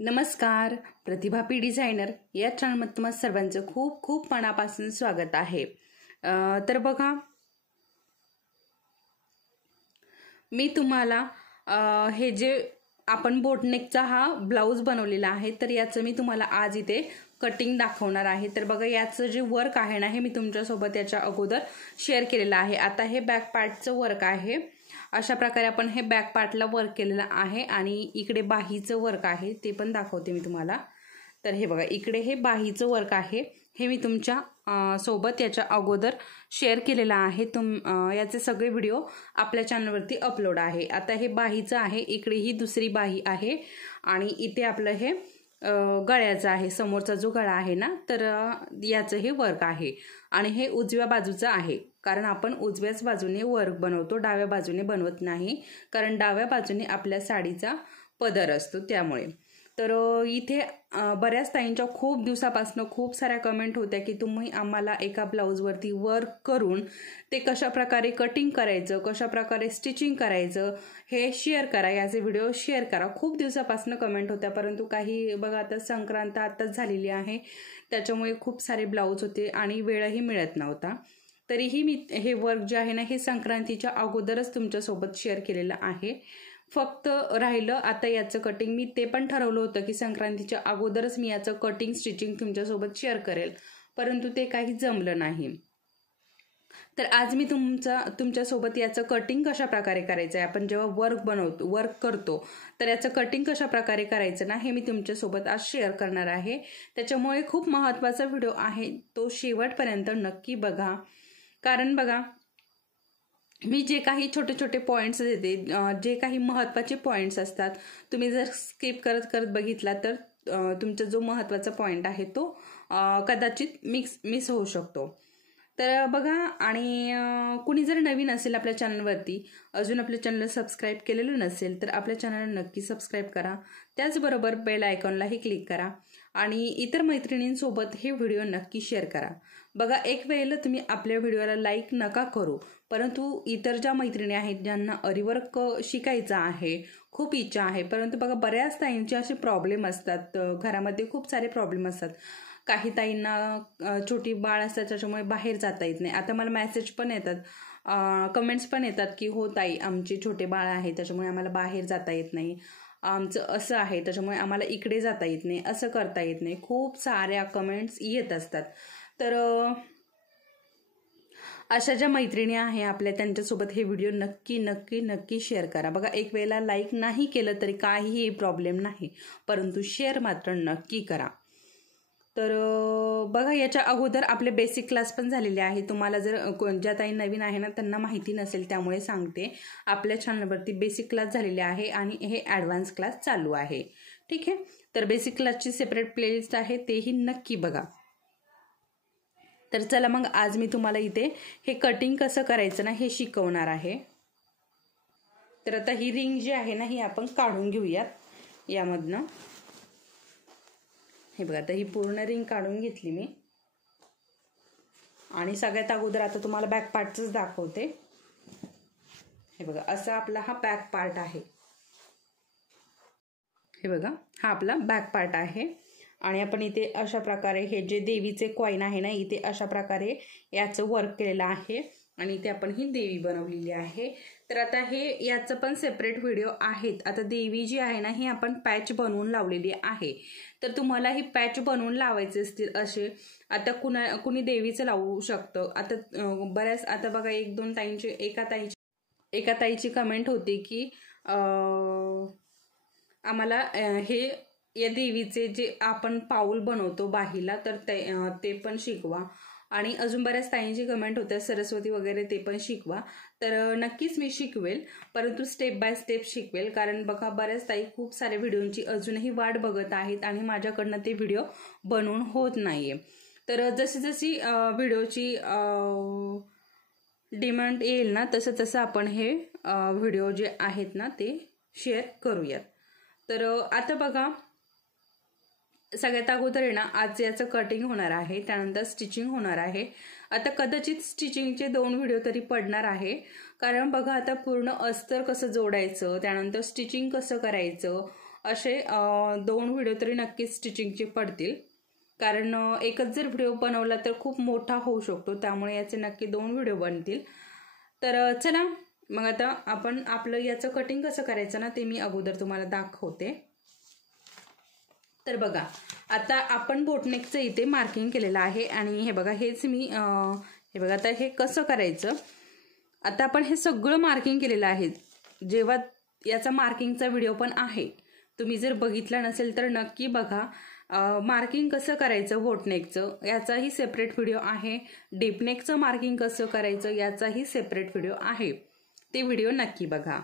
नमस्कार, प्रतिभा P designer या चॅनलमध्ये तुम्हा सर्वांचं खूप खूप मनापासून स्वागत आहे। तर बघा, मी तुम्हाला हे जे आपण बोटनेकचा हा ब्लाउज बनवलेला आहे, तर याचं मी तुम्हाला आज इथे कटिंग दाखवणार आहे। तर बघा, याचं जे वर्क आहे ना, हे मी तुमच्यासोबत याच्या अगोदर शेअर केलेलं आहे। आता हे बॅक पार्टचं वर्क आहे। अशा प्रकारे आपण हे बॅक पार्टला वर्क केलेलं आहे आणि इकडे बाहीचं वर्क आहे, ते पण दाखवते मी तुम्हाला। तर हे बघा, इकडे हे बाहीचं वर्क आहे, हे मी तुमच्या सोबत याच्या अगोदर शेअर केलेला आहे। याचे सगळे व्हिडिओ आपल्या चॅनलवरती अपलोड आहे। आता हे बाहीचं आहे, इकडे ही दुसरी बाही आहे आणि इथे आपलं हे गळ्याचं आहे, समोरचा जो गळा आहे ना, तर याचं हे वर्क आहे आणि हे उजव्या बाजूचं आहे, कारण आपण उजव्याच बाजूने वर्क बनवतो, डाव्या बाजूने बनवत नाही, कारण डाव्या बाजूने आपल्या साडीचा पदर असतो त्यामुळे। तर इथे बऱ्याच ताईंच्या खूप दिवसापासून खूप साऱ्या कमेंट होत्या की तुम्ही आम्हाला एका ब्लाऊजवरती वर्क करून ते कशा प्रकारे कटिंग करायचं, कशा प्रकारे स्टिचिंग करायचं हे शेअर करा, याचे व्हिडिओ शेअर करा। खूप दिवसापासून कमेंट होत्या, परंतु काही बघा, आता संक्रांत आताच झालेली आहे, त्याच्यामुळे खूप सारे ब्लाऊज होते आणि वेळही मिळत नव्हता। तरीही मी हे वर्क जे आहे ना, हे संक्रांतीच्या अगोदरच तुमच्यासोबत शेअर केलेलं आहे। फक्त राहिलं आता याचं कटिंग, मी ते पण ठरवलं होतं की संक्रांतीच्या अगोदरच मी याचं कटिंग स्टिचिंग तुमच्यासोबत शेअर करेल, परंतु ते काही जमलं नाही। तर आज मी तुमच्यासोबत याचं कटिंग कशा प्रकारे करायचं आहे, आपण जेव्हा वर्क करतो तर याचं कटिंग कशा प्रकारे करायचं ना, हे मी तुमच्यासोबत आज शेअर करणार आहे। त्याच्यामुळे खूप महत्त्वाचा व्हिडिओ आहे, तो शेवटपर्यंत नक्की बघा। कारण बघा, मी जे काही छोटे छोटे पॉइंट्स देते, जे काही महत्त्वाचे पॉइंट्स असतात, तुम्ही जर स्किप करत करत बघितला तर तुमचा जो महत्त्वाचा पॉइंट आहे तो कदाचित मिस होऊ शकतो। तर बघा, आणि कुणी जर नवीन असेल आपल्या चॅनलवरती, अजून आपल्या चॅनल सबस्क्राईब केलेलं नसेल तर आपल्या चॅनलला नक्की सबस्क्राईब करा, त्याचबरोबर बेल आयकॉनलाही क्लिक करा आणि इतर मैत्रिणींसोबत हे व्हिडिओ नक्की शेअर करा। बघा, एक वेळेला तुम्ही आपल्या व्हिडिओला लाईक नका करू, परंतु इतर ज्या मैत्रिणी आहेत ज्यांना आरीवर्क शिकायचं आहे, खूप इच्छा आहे, परंतु बघा बऱ्याच ताईंचे असे प्रॉब्लेम असतात, घरामध्ये खूप सारे प्रॉब्लेम असतात। काही ताईंना छोटी बाळ असतात, त्याच्यामुळे बाहेर जाता येत नाही। आता मला मेसेज पण येतात, कमेंट्स पण येतात की हो ताई, आमचे छोटे बाळ आहे त्याच्यामुळे आम्हाला बाहेर जाता येत नाही, आमचं असं आहे त्याच्यामुळे आम्हाला इकडे जाता येत नाही, असं करता येत नाही, खूप साऱ्या कमेंट्स येत असतात। तर अशा ज्या मैत्रिणी आहे आपल्या, त्यांच्यासोबत हे व्हिडिओ नक्की नक्की नक्की शेअर करा। बघा, एक वेळेला लाईक नाही केलं तरी काहीही प्रॉब्लेम नाही, परंतु शेअर मात्र नक्की करा। तर बघा, याच्या अगोदर आपले बेसिक क्लास पण झालेले आहे। तुम्हाला जर ज्या ताई नवीन आहे ना, त्यांना माहिती नसेल त्यामुळे सांगते, आपल्या चॅनलवरती बेसिक क्लास झालेले आहे आणि हे ॲडव्हान्स क्लास चालू आहे, ठीक आहे। तर बेसिक क्लासची सेपरेट प्लेलिस्ट आहे, तेही नक्की बघा। तर चला मग, आज मी तुम्हाला इथे हे कटिंग कसं करायचं ना, हे शिकवणार आहे। तर आता ही रिंग जी आहे ना, ही आपण काढून घेऊयात यामधनं। हे बघा, आता ही पूर्ण रिंग काढून घेतली मी आणि सगळ्यात अगोदर आता तुम्हाला बॅक पार्टच दाखवते। हे बघा, असा आपला हा बॅक पार्ट आहे। हे बघा, हा आपला बॅक पार्ट आहे आणि आपण इथे अशा प्रकारे हे जे देवीचे कॉइन आहे ना, इथे अशा प्रकारे याचं वर्क केलेलं आहे आणि इथे आपण ही देवी बनवलेली आहे। तर आता हे याचं पण सेपरेट व्हिडिओ आहेत। आता देवी जी आहे ना, ही आपण पॅच बनवून लावलेली आहे। तर तुम्हाला ही पॅच बनवून लावायचे असतील असे, आता कुणी देवीचं लावू शकतं। आता बऱ्याच, आता बघा, एक दोन ताईंची, एका ताईची कमेंट होती की आम्हाला हे या देवीचे जे आपण पाऊल बनवतो बाहीला, तर ते पण शिकवा। आणि अजून बऱ्याच ताईंची कमेंट होत्या सरस्वती वगैरे, ते पण शिकवा। तर नक्कीच मी शिकवेल, परंतु स्टेप बाय स्टेप शिकवेल, कारण बघा बऱ्याच ताई खूप साऱ्या व्हिडिओंची अजूनही वाट बघत आहेत आणि माझ्याकडनं ते व्हिडिओ बनवून होत नाहीये। तर जशी जशी व्हिडिओची डिमांड येईल ना, तसं तसं आपण हे व्हिडिओ जे आहेत ना, ते शेअर करूयात। तर आता बघा, सगळ्यात अगोदर आहे ना, आज याचं कटिंग होणार आहे, त्यानंतर स्टिचिंग होणार आहे। आता कदाचित स्टिचिंगचे 2 व्हिडिओ तरी पडणार आहे, कारण बघा, आता पूर्ण अस्तर कसं जोडायचं, त्यानंतर स्टिचिंग कसं करायचं, असे 2 व्हिडिओ तरी नक्कीच स्टिचिंगचे पडतील, कारण एकच जर व्हिडिओ बनवला तर खूप मोठा होऊ शकतो, त्यामुळे याचे नक्की 2 व्हिडिओ बनतील. तर चला मग आता आपण आपलं याचं कटिंग कसं करायचं ना ते मी अगोदर तुम्हाला दाखवते. तर बघा आता आपण बोटनेकचं इथे मार्किंग केलेलं आहे आणि हे बघा हेच मी हे बघा आता हे कसं करायचं. आता आपण हे सगळं मार्किंग केलेलं आहे. जेव्हा याचा मार्किंगचा व्हिडिओ पण आहे, तुम्ही जर बघितला नसेल तर नक्की बघा. मार्किंग कसं करायचं बोटनेकचं याचाही सेपरेट व्हिडिओ आहे. डीपनेकचं मार्किंग कसं करायचं याचाही सेपरेट व्हिडिओ आहे, ते व्हिडिओ नक्की बघा.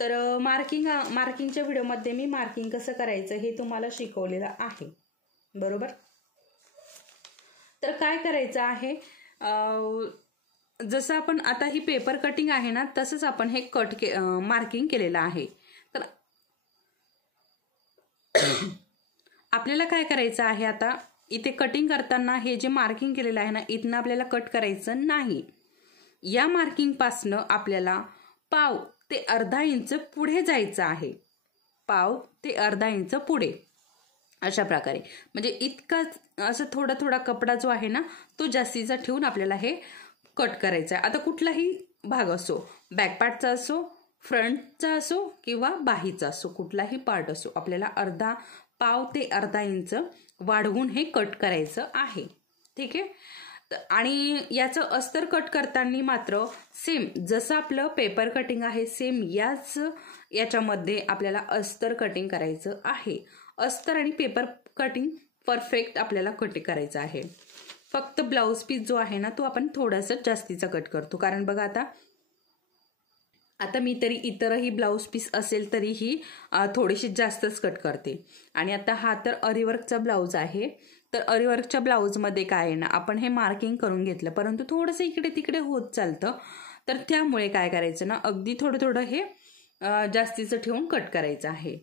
तर मार्किंगच्या व्हिडिओमध्ये मी मार्किंग कसं करायचं हे तुम्हाला शिकवलेलं आहे, बरोबर. तर काय करायचं आहे, जसं आपण आता ही पेपर कटिंग आहे ना तसंच आपण हे मार्किंग केलेलं आहे. तर आपल्याला काय करायचं आहे, आता इथे कटिंग करताना हे जे मार्किंग केलेलं आहे ना इथनं आपल्याला कट करायचं नाही. या मार्किंगपासनं आपल्याला पाव ते अर्धा इंच पुढे जायचं आहे. पाव ते अर्धा इंच पुढे अशा प्रकारे, म्हणजे इतका असं थोडा थोडा कपडा जो आहे ना तो जास्तीचा ठेवून आपल्याला हे कट करायचं आहे. आता कुठलाही भाग असो, बॅकपार्टचा असो, फ्रंटचा असो किंवा बाहीचा असो, कुठलाही पार्ट असो, आपल्याला पाव ते अर्धा इंच वाढवून हे कट करायचं आहे. ठीक आहे. आणि याचं अस्तर कट करताना मात्र सेम जसं आपलं पेपर कटिंग आहे सेम याच्यामध्ये आपल्याला अस्तर कटिंग करायचं आहे. अस्तर आणि पेपर कटिंग परफेक्ट आपल्याला कट करायचं आहे. फक्त ब्लाउज पीस जो आहे ना तो आपण थोडासा जास्तीचा कट करतो, कारण बघा आता मी तरी इतरही ब्लाउज पीस असेल तरीही थोडीशी जास्तच कट करते. आणि आता हा तर अरीवर्कचा ब्लाउज आहे, तर अरीवर्कच्या ब्लाउजमध्ये काय आहे ना आपण हे मार्किंग करून घेतलं, परंतु थोडंसं इकडे तिकडे होत चालतं. तर त्यामुळे काय करायचं ना अगदी थोडं थोडं हे जास्तीचं ठेवून कट करायचं आहे.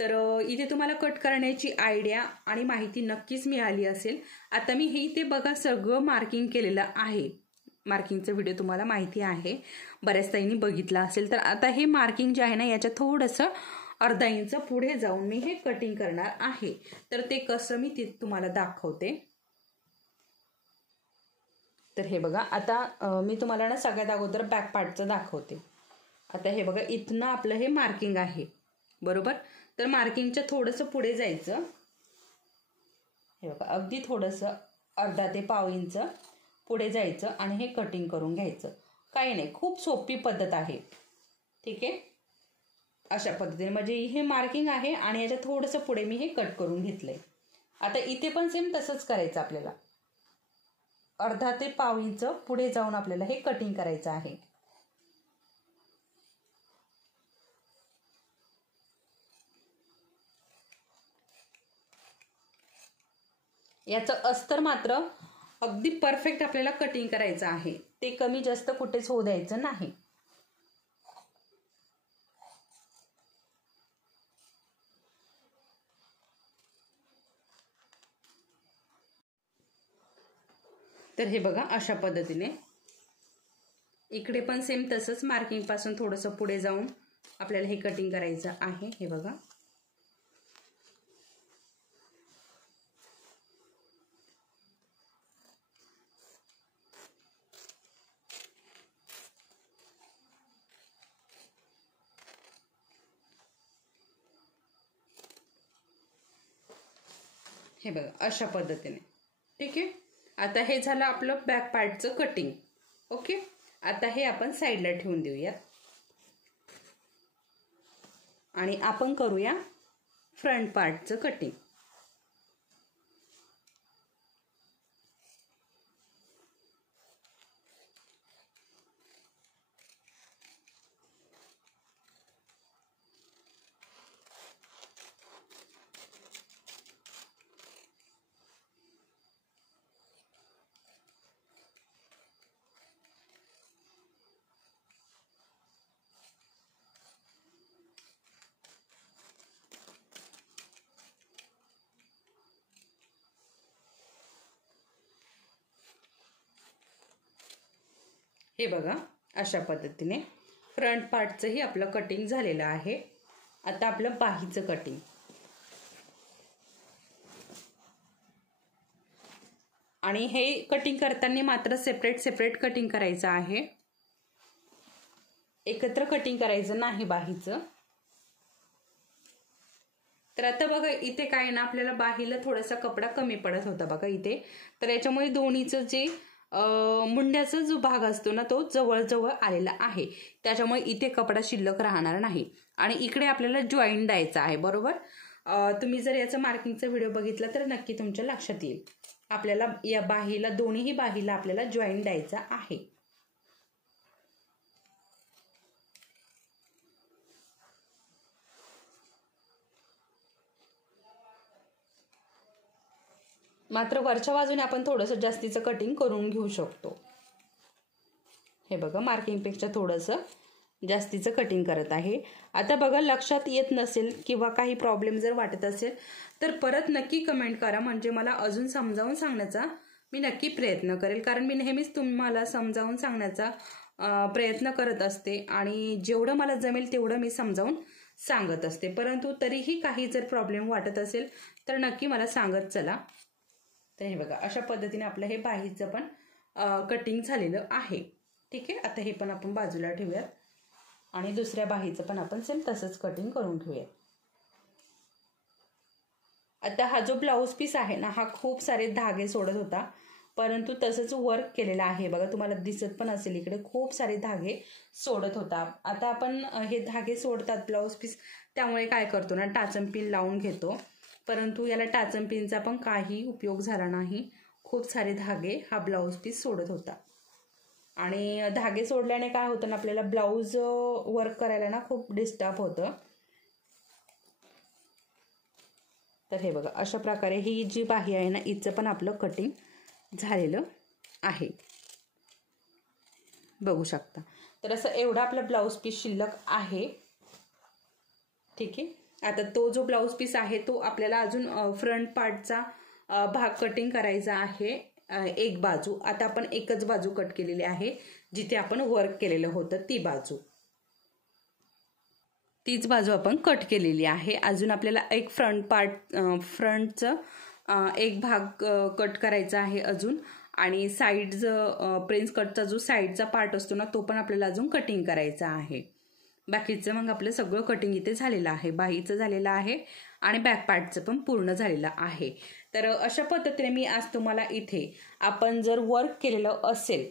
तर इथे तुम्हाला कट करण्याची आयडिया आणि माहिती नक्कीच मिळाली असेल. आता मी हे इथे बघा सगळं मार्किंग केलेलं आहे. मार्किंगचा व्हिडिओ तुम्हाला माहिती आहे, बऱ्याच ताईंनी बघितला असेल. तर आता हे मार्किंग जे आहे ना याच्या थोडंसं अर्धा इंच पुढे जाऊन मी हे कटिंग करणार आहे. तर ते कसं मी तुम्हाला दाखवते. तर हे बघा आता मी तुम्हाला ना सगळ्यात अगोदर बॅक पार्टचं दाखवते. आता हे बघा इथनं आपलं हे मार्किंग आहे, बरोबर. तर मार्किंगच्या थोडंसं पुढे जायचं. हे बघा अगदी थोडंसं अर्धा ते पाव इंच पुढे जायचं आणि हे कटिंग करून घ्यायचं. काही नाही, खूप सोपी पद्धत आहे. ठीक आहे. अशा पद्धतीने म्हणजे हे मार्किंग आहे आणि याच्या थोडंसं पुढे मी हे कट करून घेतलंय. आता इथे पण सेम तसंच करायचं आपल्याला. अर्धा ते पाव इंच पुढे जाऊन आपल्याला हे कटिंग करायचं आहे. याचं अस्तर मात्र अगदी परफेक्ट आपल्याला कटिंग करायचं आहे. ते कमी जास्त कुठेच होऊ द्यायचं नाही. तर हे बघा अशा पद्धतीने इकडे पण सेम तसंच मार्किंग पासून थोडंसं पुढे जाऊन आपल्याला हे कटिंग करायचं आहे. हे बघा हे बघा अशा पद्धतीने. ठीक आहे. आता हे झालं आपलं बॅक पार्टचं कटिंग. ओके. आता हे आपण साईडला ठेवून देऊया आणि आपण करूया फ्रंट पार्टचं कटिंग. हे बघा अशा पद्धतीने फ्रंट पार्टचंही आपलं कटिंग झालेलं आहे. आता आपलं बाहीचं कटिंग. आणि हे कटिंग करताना मात्र सेपरेट सेपरेट कटिंग करायचं आहे, एकत्र कटिंग करायचं नाही बाहीचं. तर आता बघा इथे काय ना आपल्याला बाहीला थोडासा कपडा कमी पडत होता बघा इथे, तर याच्यामुळे दोन्हीचं जे मुंड्याचा जो भाग असतो ना तो जवळजवळ आलेला आहे, त्याच्यामुळे इथे कपडा शिल्लक राहणार नाही. आणि इकडे आपल्याला जॉईंट द्यायचा आहे बरोबर. तुम्ही जर याचा मार्किंगचा व्हिडिओ बघितला तर नक्की तुमच्या लक्षात येईल. आपल्याला या बाहीला दोन्ही बाहीला आपल्याला जॉईंट द्यायचा आहे. मात्र वरच्या बाजूने आपण थोडंसं जास्तीचं कटिंग करून घेऊ शकतो. हे बघा मार्किंगपेक्षा थोडंसं जास्तीचं कटिंग करत आहे. आता बघा लक्षात येत नसेल किंवा काही प्रॉब्लेम जर वाटत असेल तर परत नक्की कमेंट करा, म्हणजे मला अजून समजावून सांगण्याचा मी नक्की प्रयत्न करेल. कारण मी नेहमीच तुम्हाला समजावून सांगण्याचा प्रयत्न करत असते आणि जेवढं मला जमेल तेवढं मी समजावून सांगत असते. परंतु तरीही काही जर प्रॉब्लेम वाटत असेल तर नक्की मला सांगत चला. तर हे बघा अशा पद्धतीने आपलं हे बाहीचं पण कटिंग झालेलं आहे. ठीक आहे, आता हे पण आपण बाजूला ठेवूयात आणि दुसऱ्या बाहीचं पण आपण सेम तसंच कटिंग करून घेऊयात. आता हा जो ब्लाऊज पीस आहे ना हा खूप सारे धागे सोडत होता, परंतु तसंच वर्क केलेलं आहे बघा, तुम्हाला दिसत पण असेल इकडे खूप सारे धागे सोडत होता. आता आपण हे धागे सोडतात ब्लाऊज पीस, त्यामुळे काय करतो ना टाचन पिन लावून घेतो, परंतु याला टाचन पिनचा पण काही उपयोग झाला नाही. खूप सारे धागे हा ब्लाऊज पीस सोडत होता आणि धागे सोडल्याने काय होतं ना आपल्याला ब्लाऊज वर्क करायला ना खूप डिस्टर्ब होतं. तर हे बघा अशा प्रकारे ही जी बाही आहे ना हिचं पण आपलं कटिंग झालेलं आहे, बघू शकता. तर असं एवढा आपला ब्लाऊज पीस शिल्लक आहे. ठीक आहे, आता तो जो ब्लाऊज पीस आहे तो आपल्याला अजून फ्रंट पार्टचा भाग कटिंग करायचा आहे. एक बाजू आता आपण एकच बाजू कट केलेली आहे, जिथे आपण वर्क केलेलं होतं ती बाजू, तीच बाजू आपण कट केलेली आहे. अजून आपल्याला एक फ्रंटचं एक भाग कट करायचा आहे अजून, आणि साईड प्रिन्स कटचा जो साईडचा पार्ट असतो ना तो पण आपल्याला अजून कटिंग करायचा आहे. बाकीचं मग आपलं सगळं कटिंग इथे झालेलं आहे, बाहीचं झालेलं आहे आणि बॅक पार्टचं पण पूर्ण झालेलं आहे. तर अशा पद्धतीने मी आज तुम्हाला इथे आपण जर वर्क केलेलं असेल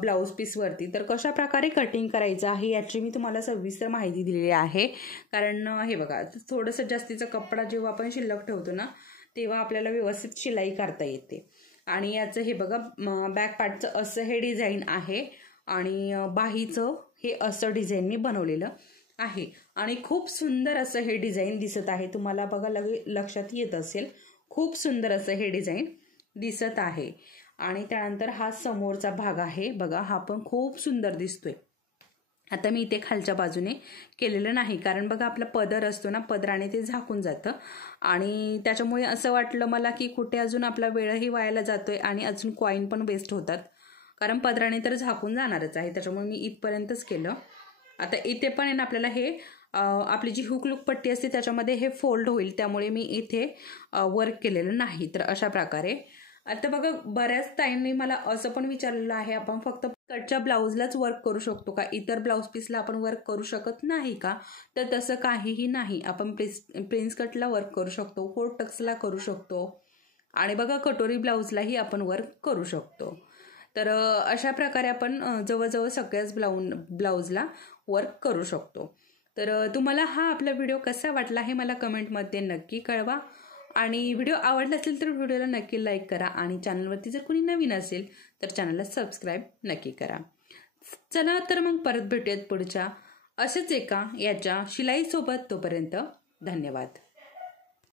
ब्लाऊज पीसवरती तर कशा प्रकारे कटिंग करायचं आहे याची मी तुम्हाला सविस्तर माहिती दिलेली आहे. कारण हे बघा थोडंसं जास्तीचा कपडा जेव्हा आपण शिल्लक ठेवतो ना तेव्हा आपल्याला व्यवस्थित शिलाई करता येते. आणि याचं हे बघा बॅक पार्टचं असं हे डिझाईन आहे आणि बाहीचं हे असं डिझाईन मी बनवलेलं आहे आणि खूप सुंदर असं हे डिझाईन दिसत आहे. तुम्हाला बघा लक्षात येत असेल खूप सुंदर असं हे डिझाईन दिसत आहे. आणि त्यानंतर हा समोरचा भाग आहे बघा, हा पण खूप सुंदर दिसतोय. आता मी इथे खालच्या बाजूने केलेलं नाही, कारण बघा आपला पदर असतो ना पदराने ते झाकून जातं आणि त्याच्यामुळे असं वाटलं मला की कुठे अजून आपला वेळही वायाला जातोय आणि अजून कॉईन पण वेस्ट होतात, कारण पदराने तर झाकून जाणारच आहे. त्याच्यामुळे मी इथपर्यंतच केलं. आता इथे पण आहे ना आपल्याला हे आपली जी हुक लूक पट्टी असते त्याच्यामध्ये हे फोल्ड होईल, त्यामुळे मी इथे वर्क केलेलं नाही. तर अशा प्रकारे आता बघा बऱ्याच ताईंनी मला असं पण विचारलेलं आहे आपण फक्त कटच्या ब्लाऊजलाच वर्क करू शकतो का, इतर ब्लाऊज पीसला आपण वर्क करू शकत नाही का? तर तसं काहीही नाही. आपण प्रिन्स कटला वर्क करू शकतो, फोर टक्सला करू शकतो आणि बघा कटोरी ब्लाऊजलाही आपण वर्क करू शकतो. तर अशा प्रकारे आपण जवळजवळ सगळ्याच ब्लाऊजला वर्क करू शकतो. तर तुम्हाला हा आपला व्हिडिओ कसा वाटला हे मला कमेंटमध्ये नक्की कळवा आणि व्हिडिओ आवडला असेल तर व्हिडिओला नक्की लाईक करा आणि चॅनलवरती जर कोणी नवीन असेल तर चॅनलला सबस्क्राईब नक्की करा. चला तर मग परत भेटूयात पुढच्या असेच एका याच्या शिलाईसोबत. तोपर्यंत धन्यवाद.